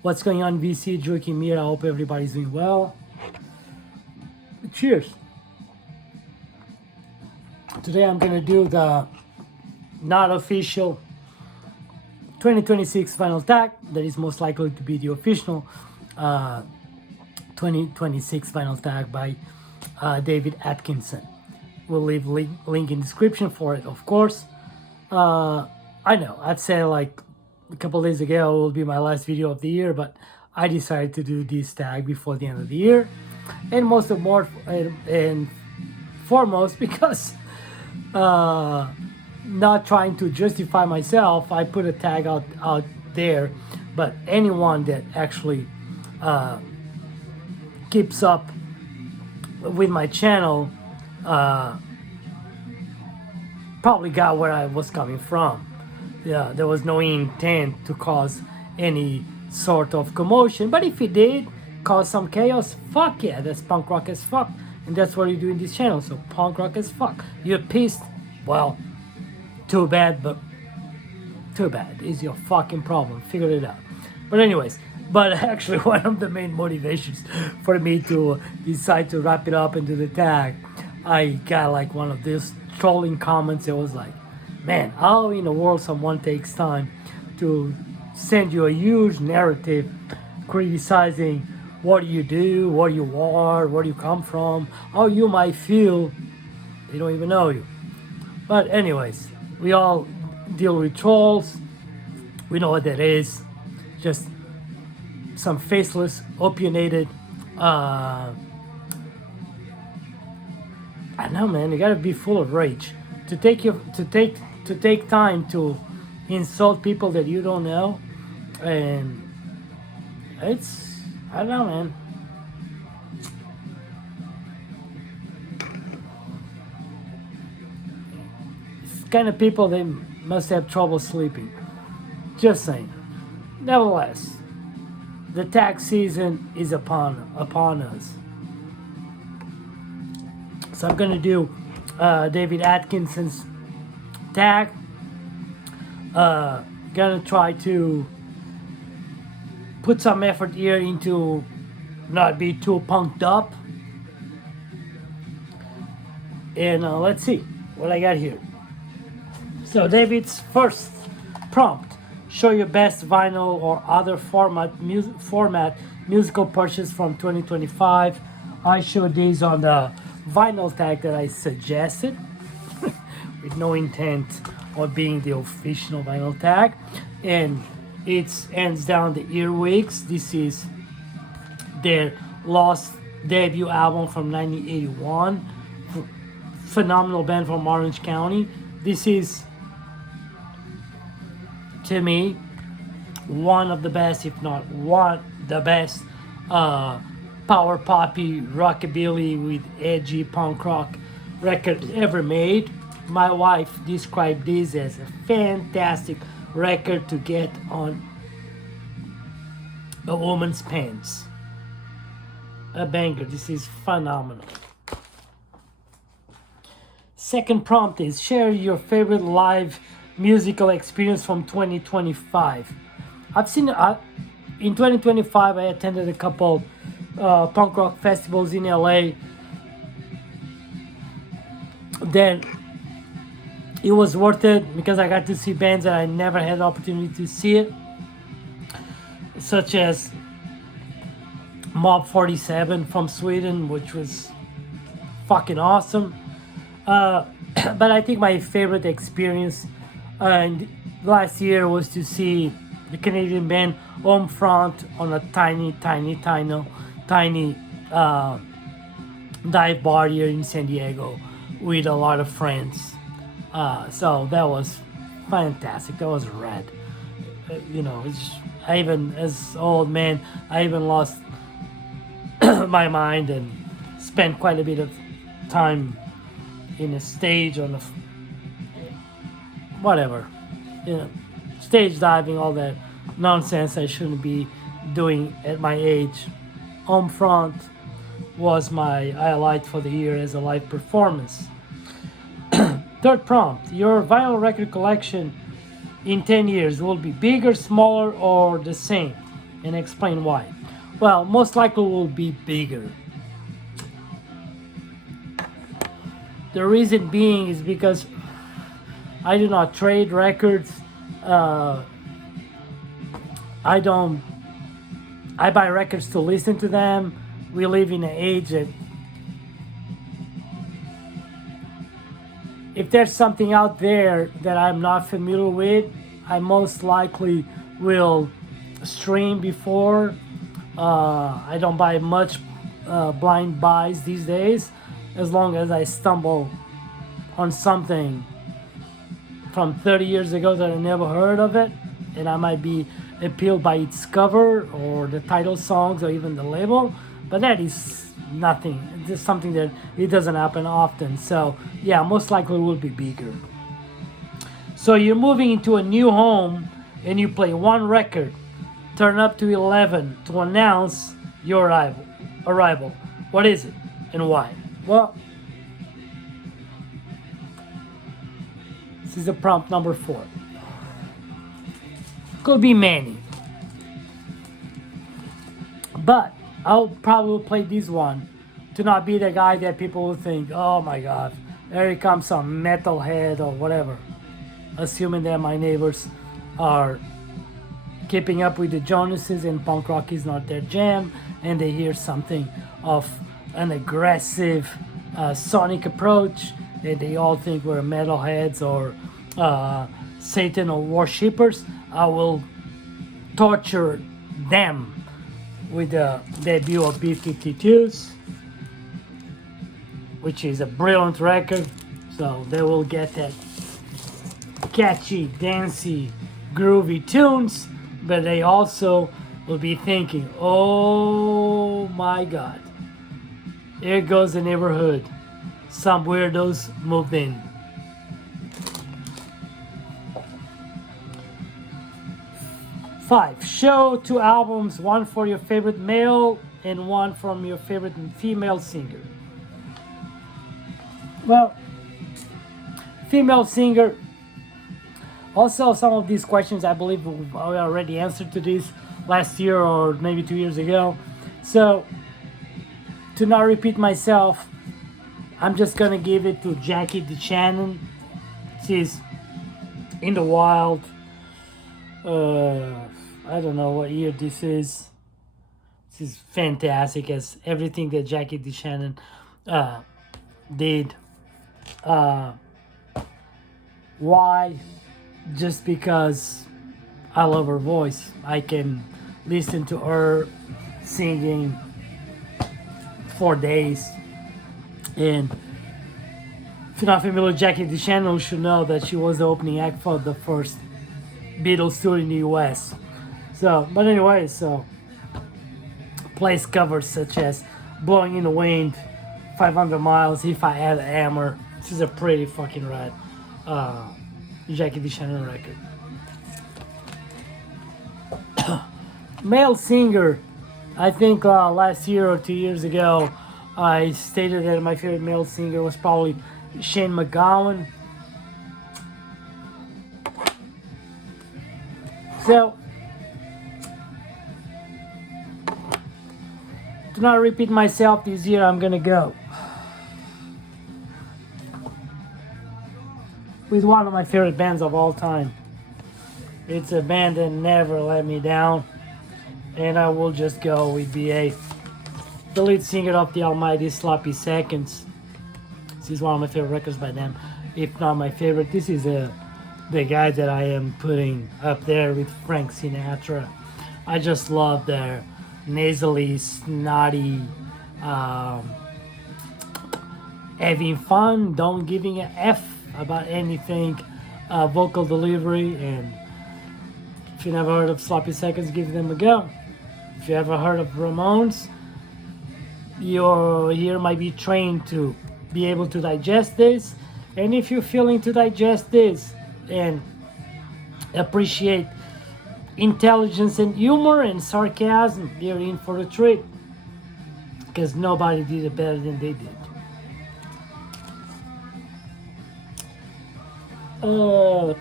What's going on, VC? Joakim here. I hope everybody's doing well. Cheers. Today I'm gonna do the not official 2026 final tag that is most likely to be the official 2026 final tag by David Atkinson. We'll leave link in description for it, of course. I know I'd say like a couple days ago will be my last video of the year, but I decided to do this tag before the end of the year, and foremost because not trying to justify myself, I put a tag out there, but anyone that actually keeps up with my channel probably got where I was coming from. Yeah, there was no intent to cause any sort of commotion, but if it did cause some chaos, fuck yeah, that's punk rock as fuck, and that's what you do in this channel. So punk rock as fuck. You're pissed? Well, too bad, but too bad. It's your fucking problem. Figure it out. But anyways, but actually one of the main motivations for me to decide to wrap it up and do the tag, I got like one of these trolling comments. It was like, man, how in the world someone takes time to send you a huge narrative criticizing what you do, what you are, where you come from, how you might feel. They don't even know you. But anyways, we all deal with trolls. We know what that is. Just some faceless, opinionated, I don't know, man. You gotta be full of rage to take time to insult people that you don't know, and it's, I don't know, man. It's kind of people, they must have trouble sleeping. Just saying. Nevertheless, the tax season is upon us. So I'm gonna do David Atkinson's tag. Gonna try to put some effort here into not be too punked up. And let's see what I got here. So David's first prompt: show your best vinyl or other format musical purchase from 2025. I showed these on the vinyl tag that I suggested with no intent of being the official vinyl tag, and it's hands down the Earwigs. This is their Lost debut album from 1981. Phenomenal band from Orange County. This is, to me, one of the best, if not one the best, power poppy rockabilly with edgy punk rock record ever made. My wife described this as a fantastic record to get on a woman's pants. A banger. This is phenomenal. Second prompt is share your favorite live musical experience from 2025. I've seen in 2025 I attended a couple punk rock festivals in LA. Then it was worth it because I got to see bands that I never had the opportunity to see it, such as Mob 47 from Sweden, which was fucking awesome. But I think my favorite experience last year was to see the Canadian band Homefront on a tiny dive bar here in San Diego with a lot of friends. So that was fantastic. That was rad. I even, as old man, I even lost my mind and spent quite a bit of time in a stage on whatever, stage diving, all that nonsense I shouldn't be doing at my age. Homefront was my highlight for the year as a live performance. Third prompt: your vinyl record collection in 10 years will be bigger, smaller, or the same? and explain why. Well, most likely will be bigger. The reason being is because I do not trade records. I don't. I buy records to listen to them. We live in an age that if there's something out there that I'm not familiar with, I most likely will stream before. I don't buy much blind buys these days, as long as I stumble on something from 30 years ago that I never heard of it, and I might be appealed by its cover or the title songs or even the label, but that is nothing. It's just something that it doesn't happen often. So yeah, most likely will be bigger. So you're moving into a new home and you play one record, turn up to 11 to announce your arrival. What is it and why? Well, this is the prompt number 4. Could be many, but I'll probably play this one to not be the guy that people will think, oh my god, here comes some metalhead or whatever, assuming that my neighbors are keeping up with the Jonases and punk rock is not their jam, and they hear something of an aggressive sonic approach, and they all think we're metalheads or Satan or worshippers. I will torture them with the debut of B-52s, which is a brilliant record. So they will get that catchy, dancey, groovy tunes, but they also will be thinking, oh my god, here goes the neighborhood. Some weirdos moved in. Five, show 2 albums, one for your favorite male and one from your favorite female singer. Well, female singer. Also, some of these questions I believe we already answered to this last year or maybe 2 years ago. So, to not repeat myself, I'm just gonna give it to Jackie DeShannon. She's in the wild. I don't know what year this is. This is fantastic as everything that Jackie DeShannon did. Why? Just because I love her voice. I can listen to her singing for days. And if you're not familiar with Jackie DeShannon, you should know that she was the opening act for the first Beatles tour in the US. So, but anyway, so plays covers such as Blowing in the Wind, 500 Miles, If I Had a Hammer. This is a pretty fucking rad Jackie DeShannon record. Male singer, I think last year or 2 years ago, I stated that my favorite male singer was probably Shane MacGowan. So, to not repeat myself this year, I'm gonna go with one of my favorite bands of all time. It's a band that never let me down, and I will just go with BA, the lead singer of the almighty Sloppy Seconds. This is one of my favorite records by them, if not my favorite. This is the guy that I am putting up there with Frank Sinatra. I just love their nasally, snotty, having fun, don't giving a F about anything, vocal delivery. And if you never heard of Sloppy Seconds, give them a go. If you ever heard of Ramones, your ear might be trained to be able to digest this. And if you're feeling to digest this and appreciate intelligence and humor and sarcasm, you're in for a treat, because nobody did it better than they did.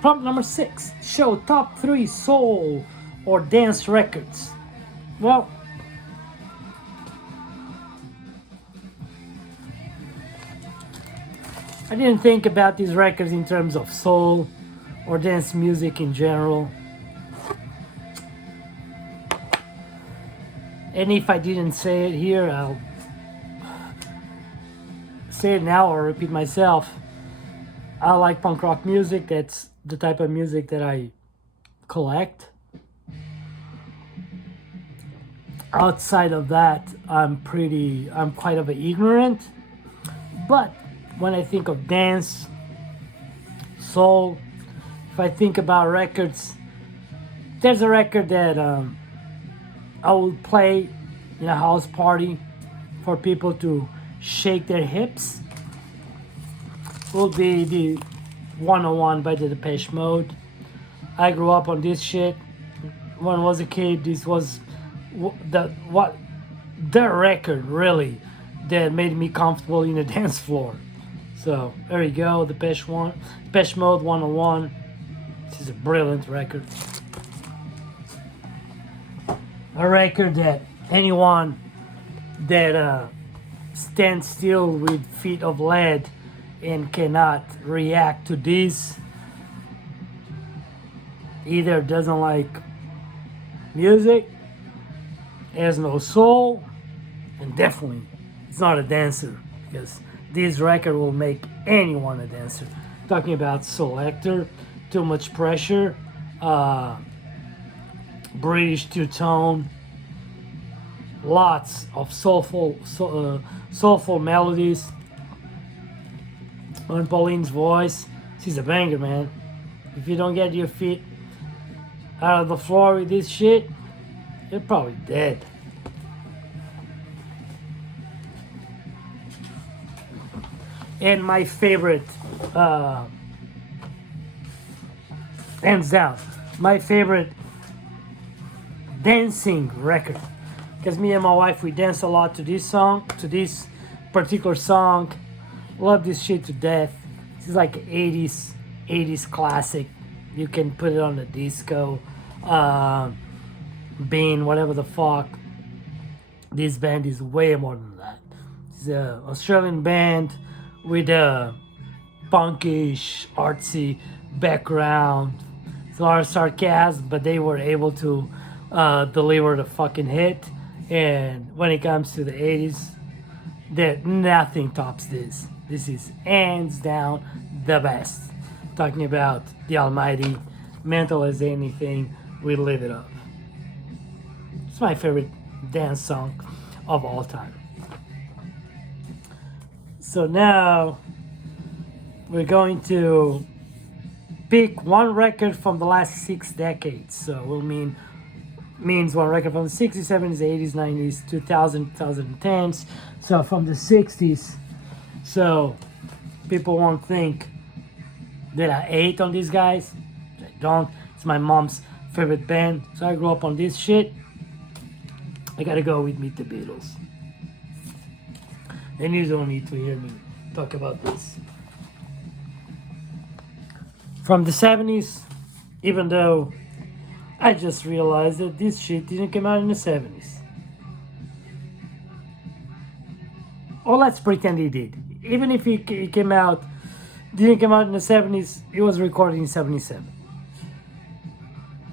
Prompt number 6, show top 3 soul or dance records. Well, I didn't think about these records in terms of soul or dance music in general. And if I didn't say it here, I'll say it now or repeat myself. I like punk rock music. That's the type of music that I collect. Outside of that, I'm quite of an ignorant. But when I think of dance, soul, if I think about records, there's a record that I would play in a house party for people to shake their hips. Will be the 101 by the Depeche Mode. I grew up on this shit. When I was a kid, this was the record really that made me comfortable in the dance floor. So there you go, Depeche Mode 101. This is a brilliant record. A record that anyone that stands still with feet of lead and cannot react to this either doesn't like music, has no soul, and definitely it's not a dancer, because this record will make anyone a dancer. Talking about Selecter, Too Much Pressure, British two-tone, lots of soulful melodies on Pauline's voice. She's a banger, man. If you don't get your feet out of the floor with this shit, you're probably dead. And my favorite, hands down, my favorite dancing record, because me and my wife, we dance a lot to this particular song. Love this shit to death. This is like 80s classic. You can put it on the disco, bean, whatever the fuck. This band is way more than that. It's an Australian band with a punkish, artsy background. It's a lot of sarcasm, but they were able to deliver the fucking hit. And when it comes to the 80s, that nothing tops this. This is hands down the best. Talking about the almighty, Mental as Anything, We Live It Up. It's my favorite dance song of all time. So now we're going to pick one record from the last 6 decades. So we'll means one record from the 60s, 70s, 80s, 90s, 2000, 2010s. So from the 60s. So people won't think that I hate on these guys. I don't. It's my mom's favorite band. So I grew up on this shit. I gotta go with Meet the Beatles. And you don't need to hear me talk about this. From the 70s, even though I just realized that this shit didn't come out in the 70s. Or let's pretend it did. Even if it didn't come out in the 70s, it was recorded in 77.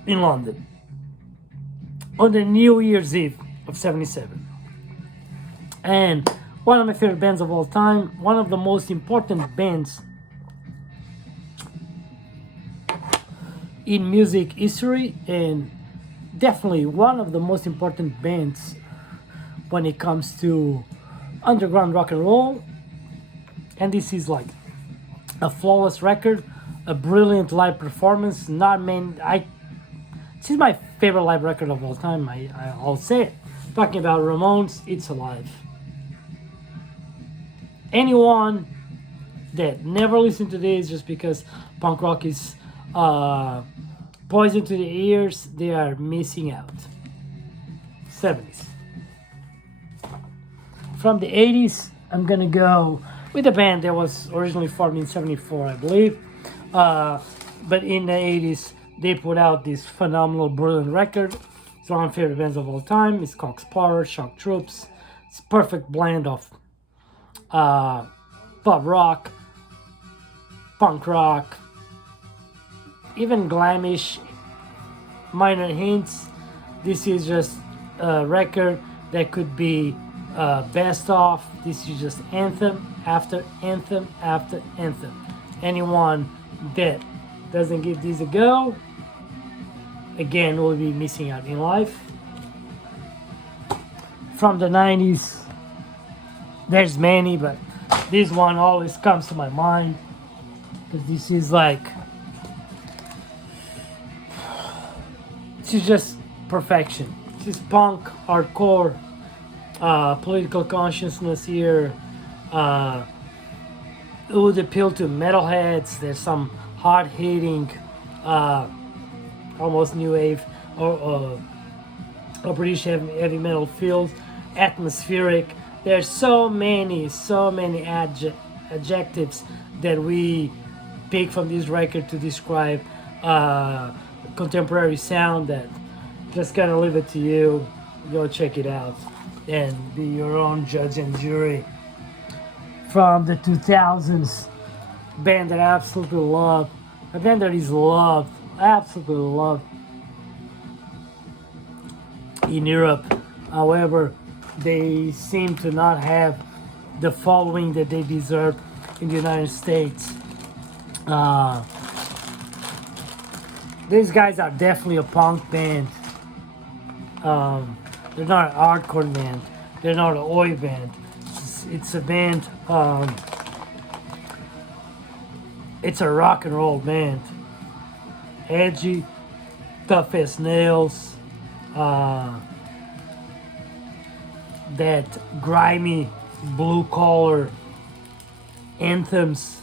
In London. On the New Year's Eve of 77. And one of my favorite bands of all time, one of the most important bands in music history, and definitely one of the most important bands when it comes to underground rock and roll. And this is like a flawless record, a brilliant live performance. This is my favorite live record of all time. I'll say it. Talking about Ramones, It's Alive. Anyone that never listened to this just because punk rock is poison to the ears, they are missing out. 70s. From the 80s, I'm gonna go with a band that was originally formed in 74, I believe. But in the 80s, they put out this phenomenal, brilliant record. It's one of my favorite bands of all time. It's Cox Power, Shock Troops. It's a perfect blend of pop rock, punk rock, even glamish, minor hints. This is just a record that could be best of. This is just anthem after anthem after anthem. Anyone that doesn't give this a go, again, will be missing out in life. From the 90s, there's many, but this one always comes to my mind because this is like, this is just perfection. This is punk, hardcore, political consciousness here. It would appeal to metalheads. There's some hard-hitting, almost new wave or British heavy metal feels, atmospheric. There's so many adjectives that we pick from this record to describe contemporary sound that just gonna leave it to you. Go check it out and be your own judge and jury. From the 2000s, band that I absolutely love, a band that is loved, absolutely loved in Europe. However, they seem to not have the following that they deserve in the United States. These guys are definitely a punk band. They're not an hardcore band. They're not an oi band. It's a band. It's a rock and roll band. Edgy, tough as nails. That grimy blue collar anthems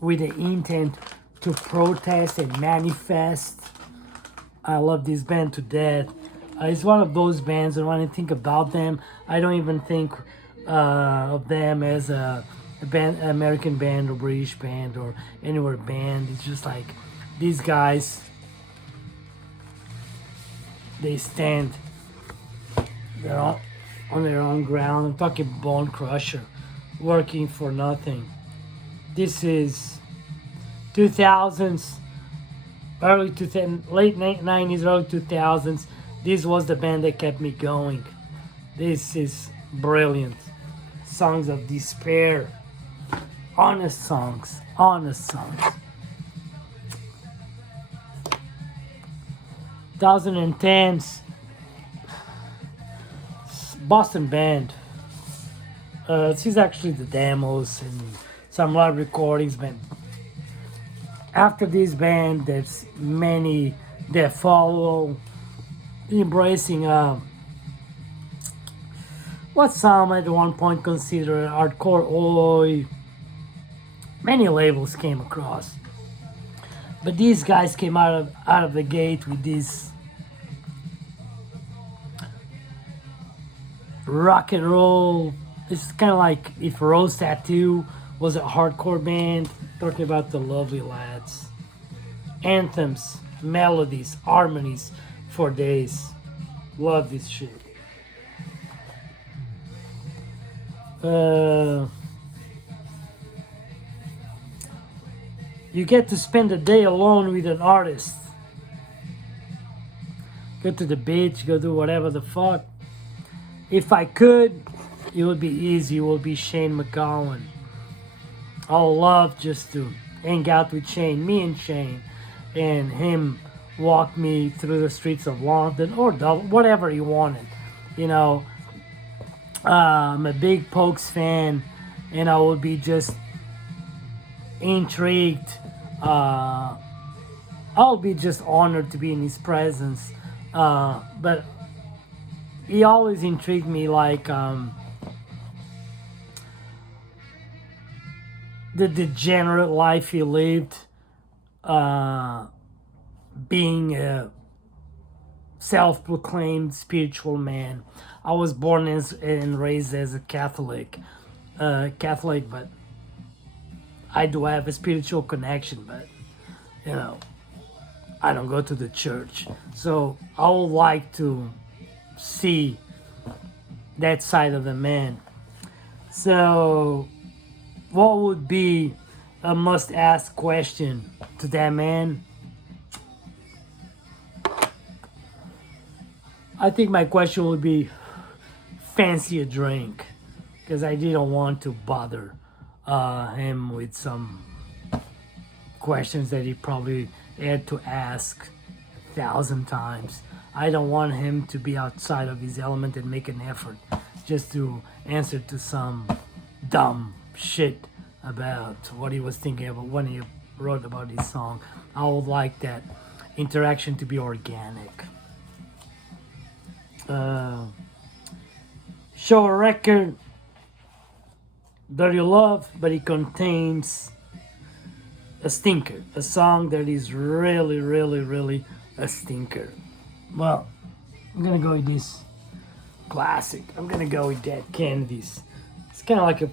with the intent to protest and manifest. I love this band to death. It's one of those bands that when I think about them, I don't even think of them as a band, American band or British band or anywhere band. It's just like these guys, they stand. They're all on their own ground. I'm talking Bone Crusher, working for nothing. This is 2000s, early 2000s, late 90s, early 2000s. This was the band that kept me going. This is brilliant. Songs of despair. Honest songs. Honest songs. 2010s. Boston band. This is actually the demos and some live recordings, but after this band, there's many that follow, embracing what some at one point considered hardcore oi. Many labels came across, but these guys came out of the gate with this rock and roll. It's kind of like if Rose Tattoo was a hardcore band, talking about the Lovely Lads. Anthems, melodies, harmonies for days. Love this shit. You get to spend a day alone with an artist. Go to the beach, go do whatever the fuck. If I could, it would be easy. It would be Shane MacGowan. I would love just to hang out with Shane, me and Shane, and him walk me through the streets of London or Dublin, whatever he wanted. You know, I'm a big Pokes fan, and I would be just intrigued. I'll be just honored to be in his presence. But he always intrigued me, like the degenerate life he lived, being a self-proclaimed spiritual man. I was born and raised as a Catholic, but I do have a spiritual connection. But you know, I don't go to the church. So I would like to see that side of the man. So, what would be a must ask question to that man? I think my question would be fancy a drink, because I didn't want to bother him with some questions that he probably had to ask 1,000 times. I don't want him to be outside of his element and make an effort just to answer to some dumb shit about what he was thinking about when he wrote about his song. I would like that interaction to be organic. Show a record that you love, but it contains a stinker, a song that is really, really, really a stinker. Well, I'm gonna go with this classic. I'm gonna go with Dead Kennedys. It's kind of like a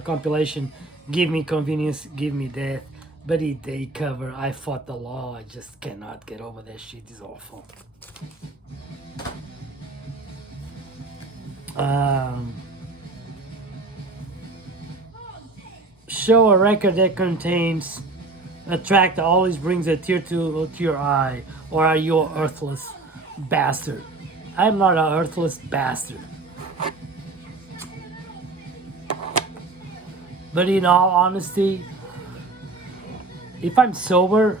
compilation. Give me convenience, give me death. But they cover I Fought the Law. I just cannot get over that shit. It's awful. Show a record that contains a track that always brings a tear to your eye, or are you an earthless bastard? I'm not an earthless bastard. But in all honesty, if I'm sober,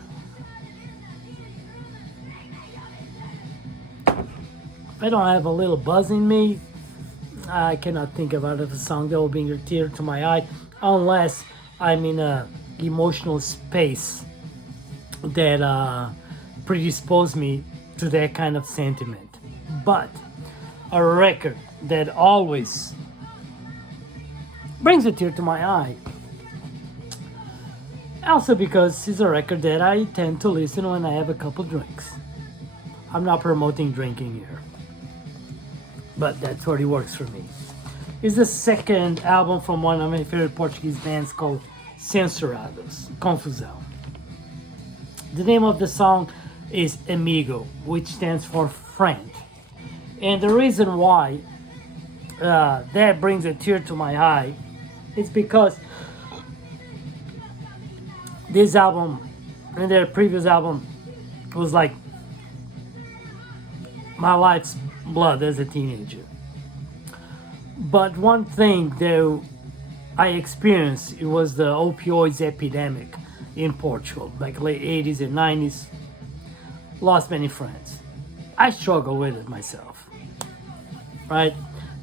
if I don't have a little buzz in me, I cannot think about a song that will bring a tear to my eye, unless I'm in a emotional space that predispose me to that kind of sentiment. But a record that always brings a tear to my eye, also because it's a record that I tend to listen when I have a couple drinks. I'm not promoting drinking here, but that's what it works for me. It's the second album from one of my favorite Portuguese bands called Censurados, Confusão. The name of the song is Amigo, which stands for friend. And the reason why that brings a tear to my eye is because this album and their previous album was like my life's blood as a teenager. But one thing that I experienced, it was the opioids epidemic in Portugal, like late 80s and 90s. Lost many friends. I struggle with it myself, right?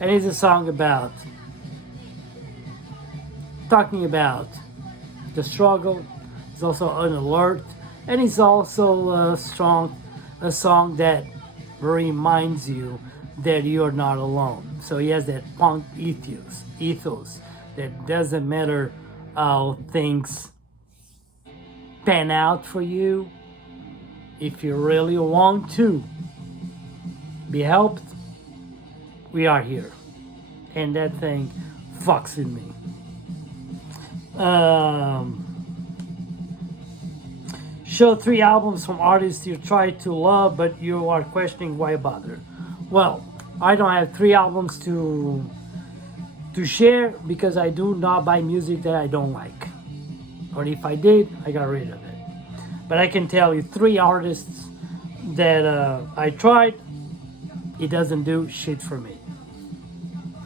And it's a song about talking about the struggle. It's also an alert, and it's also a song that reminds you that you're not alone. So he has that punk ethos that doesn't matter how things pan out for you. If you really want to be helped, we are here. And that thing fucks with me. Show 3 albums from artists you try to love, but you are questioning why bother. Well, I don't have 3 albums to share because I do not buy music that I don't like. Or if I did, I got rid of it. But I can tell you 3 artists that I tried, it doesn't do shit for me.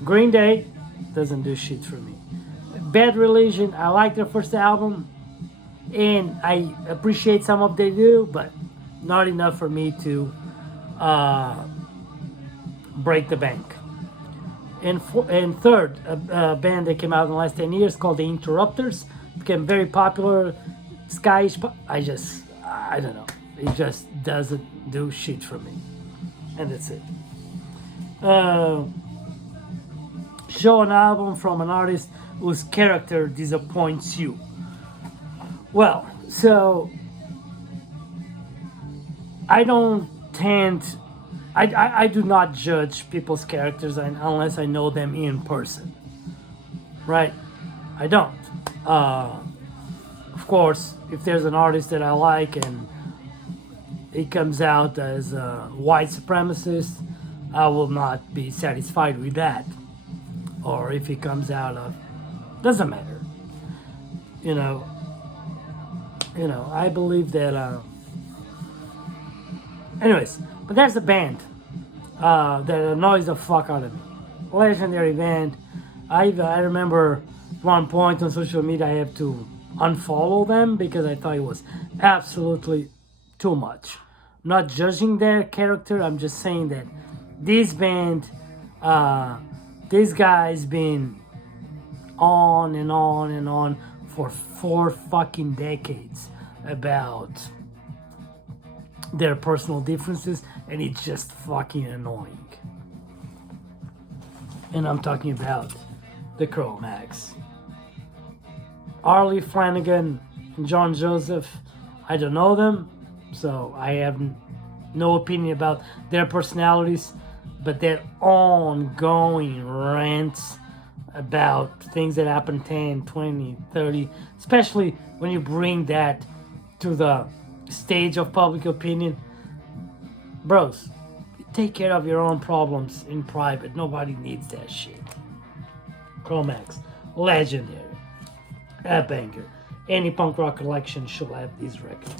Green Day doesn't do shit for me. Bad Religion, I like their first album, and I appreciate some of they do, but not enough for me to break the bank. And third, a band that came out in the last 10 years called The Interrupters, became very popular. Skyish, I don't know. It just doesn't do shit for me. And that's it. Show an album from an artist whose character disappoints you. Well, so I don't tend, I do not judge people's characters unless I know them in person, right? I don't. Of course, if there's an artist that I like and he comes out as a white supremacist, I will not be satisfied with that. Or if he comes out of, doesn't matter. You know, I believe that. Anyways, but there's a band that annoys the fuck out of me. Legendary band. I remember one point on social media I have to unfollow them because I thought it was absolutely too much. I'm not judging their character. I'm just saying that this band, this guy's been on and on and on for 4 fucking decades about their personal differences, and it's just fucking annoying. And I'm talking about the Cro-Mags. Arlie Flanagan and John Joseph, I don't know them, so I have no opinion about their personalities, but their ongoing rants about things that happened 10, 20, 30, especially when you bring that to the stage of public opinion. Bros, take care of your own problems in private. Nobody needs that shit. Cro-Mags, legendary. A banger. Any punk rock collection should have this record.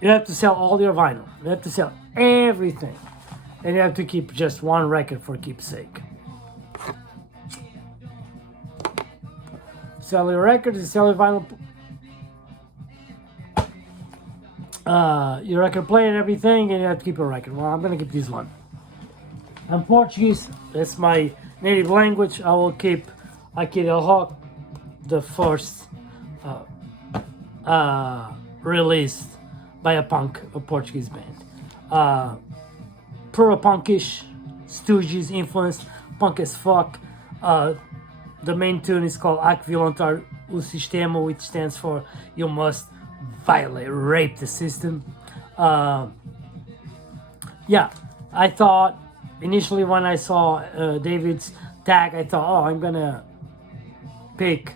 You have to sell all your vinyl. You have to sell everything. And you have to keep just one record for keepsake. Sell your records, you sell your vinyl. Your record player and everything, and you have to keep a record. Well, I'm gonna keep this one. I'm Portuguese. That's my native language. I will keep Aqui del Rock, the first released by a Portuguese band. Puro punkish, Stooges influence, punk as fuck. The main tune is called Há que Violentar o Sistema, which stands for You Must Violate, Rape the System. Yeah, I thought initially when I saw David's tag, I thought, oh, I'm gonna pick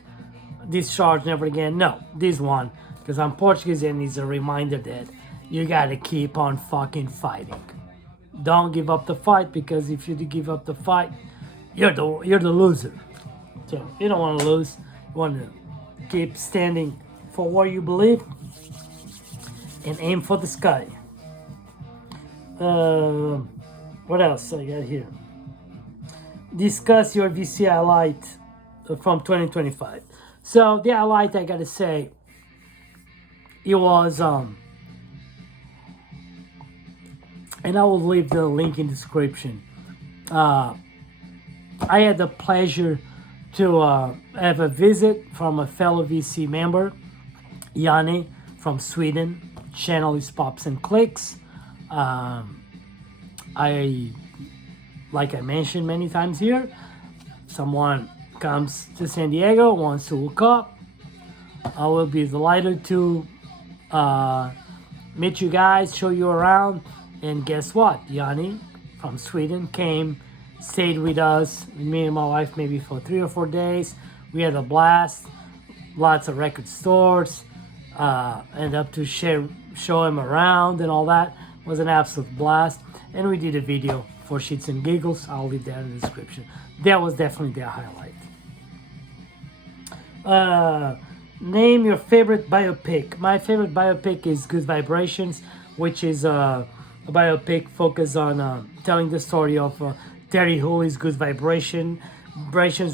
Discharge Never Again. No, this one, because I'm Portuguese and it's a reminder that you gotta keep on fucking fighting. Don't give up the fight, because if you give up the fight, you're the loser. So you don't want to lose. You want to keep standing for what you believe and aim for the sky. What else I got here? Discuss your VCI Lite from 2025. So the Lite, I gotta say, it was and I will leave the link in the description. I had the pleasure to have a visit from a fellow VC member, Yanni from Sweden. Channel is Pops and Clicks. Like I mentioned many times here, someone comes to San Diego, wants to hook up, I will be delighted to meet you guys, show you around. And guess what? Yanni from Sweden came, stayed with us, me and my wife, maybe for 3 or 4 days. We had a blast, lots of record stores, and up to show him around and all that. It was an absolute blast. And we did a video for shits and giggles. I'll leave that in the description. That was definitely their highlight. Name your favorite biopic. My favorite biopic is Good Vibrations, which is a biopic focused on telling the story of Terry Hooley's Good Vibrations,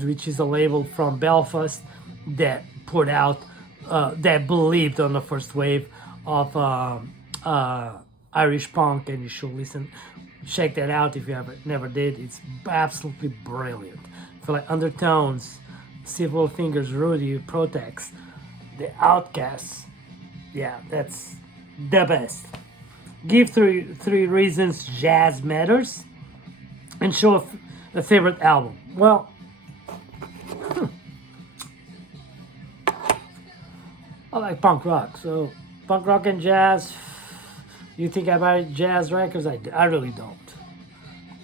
which is a label from Belfast that put out, that believed on the first wave of Irish punk, and you should check that out if you never did. It's absolutely brilliant. For like Undertones, Civil Fingers, Rudy, Protex, The Outcasts. Yeah, that's the best. Give three reasons jazz matters, and show a favorite album. Well, I like punk rock, so punk rock and jazz. You think I buy jazz records? I really don't.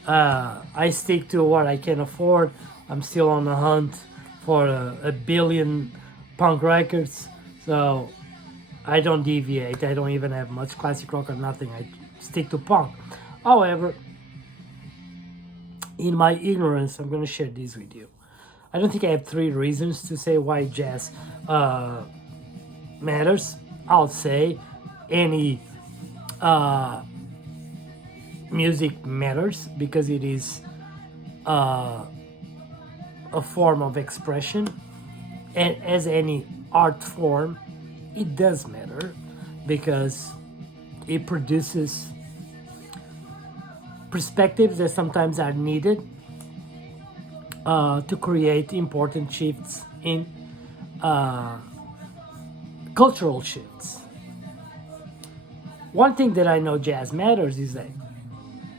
I stick to what I can afford. I'm still on the hunt for a billion punk records, so I don't deviate. I don't even have much classic rock or nothing. I stick to punk. However, in my ignorance, I'm going to share this with you. I don't think I have 3 reasons to say why jazz matters. I'll say any music matters because it is a form of expression, and as any art form, it does matter because it produces perspectives that sometimes are needed to create important shifts in cultural shifts. One thing that I know jazz matters is that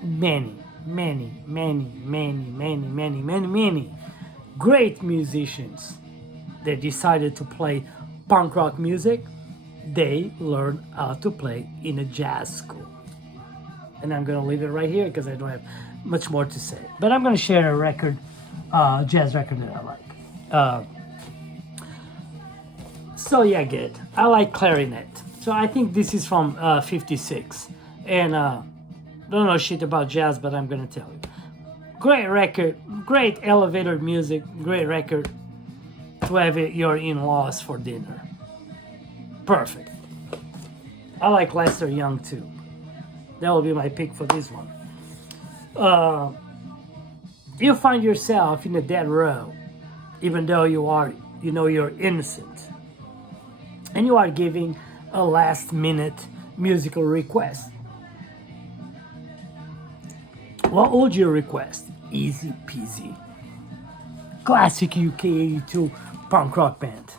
many, many, many, many, many, many, many, many great musicians that decided to play punk rock music, they learned how to play in a jazz school. And I'm gonna leave it right here because I don't have much more to say. But I'm gonna share a record, jazz record that I like. So yeah, good. I like Clarinet. So I think this is from '56, and don't know shit about jazz, but I'm gonna tell you. Great record, great elevator music, great record to have your in-laws for dinner. Perfect. I like Lester Young too. That will be my pick for this one. You find yourself in a dead row, even though you're innocent, and you are giving a last-minute musical request. What would you request? Easy peasy. Classic UK 82 punk rock band.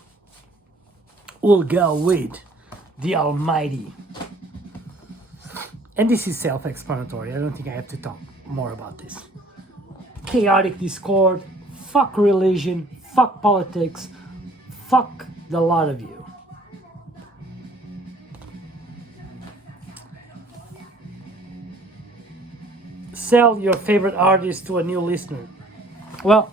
We'll go with The Almighty. And this is self-explanatory. I don't think I have to talk more about this. Chaotic discord, fuck religion, fuck politics, fuck the lot of you. Sell your favorite artist to a new listener. Well,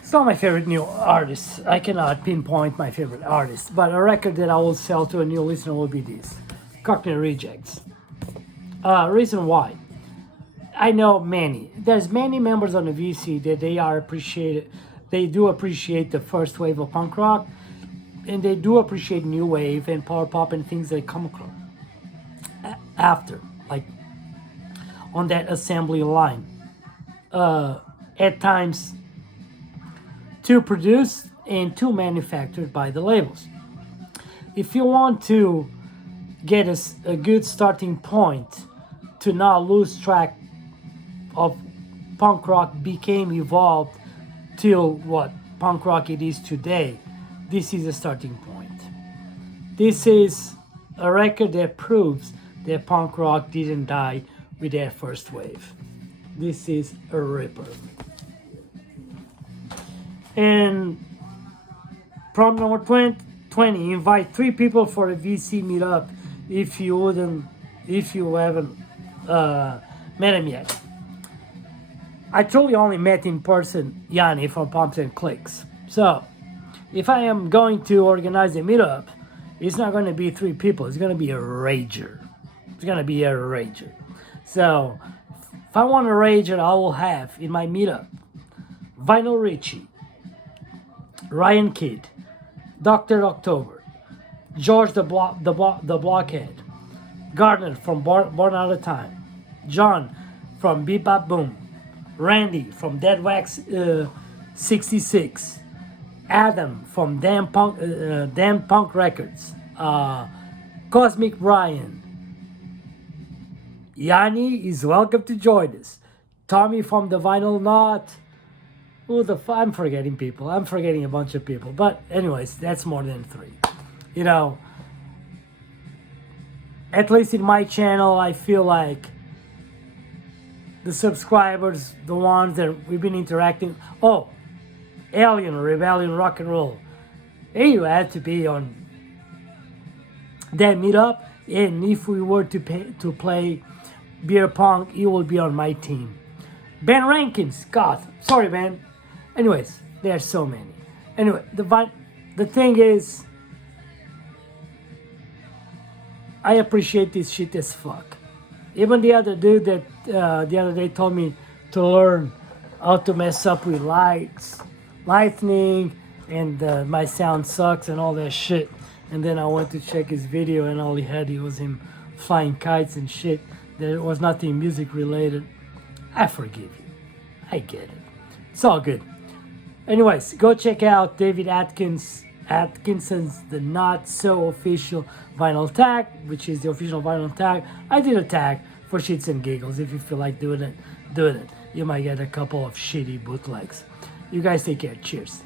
it's not my favorite new artist. I cannot pinpoint my favorite artist, but a record that I will sell to a new listener will be this, Cockney Rejects. Reason why? I know there's many members on the VC that they do appreciate the first wave of punk rock, and they do appreciate new wave and power pop and things that come across after, like on that assembly line. At times, two produced and two manufactured by the labels. If you want to get a good starting point to not lose track of punk rock became evolved till what punk rock it is today, this is a starting point. This is a record that proves that punk rock didn't die with that first wave. This is a ripper. And problem number 20, invite 3 people for a VC meetup if you haven't met him yet. I truly only met in person Yanni from Pumps and Clicks. So if I am going to organize a meetup, it's not going to be 3 people. It's going to be a rager. It's going to be a rager. So if I want a rager, I will have in my meetup Vinyl Richie, Ryan Kidd, Dr. October, George the Blockhead, Gardner from Born Out of Time, John from Bebop Boom, Randy from Dead Wax 66, Adam from Damn Punk Records, Cosmic Brian, Yanni is welcome to join us, Tommy from the Vinyl Knot. I'm forgetting people. I'm forgetting a bunch of people. But anyways, that's more than 3. You know, at least in my channel, I feel like the subscribers, the ones that we've been interacting. Oh, Alien Rebellion Rock and Roll. You had to be on that meetup. And if we were to play beer pong, you will be on my team. Ben Rankins, God, sorry, man. Anyways, there are so many. Anyway, the thing is, I appreciate this shit as fuck. Even the other dude that the other day told me to learn how to mess up with lightning, and my sound sucks and all that shit. And then I went to check his video, and all he was him flying kites and shit. There was nothing music related. I forgive you. I get it. It's all good. Anyways, go check out David Atkinson's The Not So Official Vinyl Tag, which is the official vinyl tag. I did a tag for shits and giggles. If you feel like doing it, do it. You might get a couple of shitty bootlegs. You guys take care. Cheers.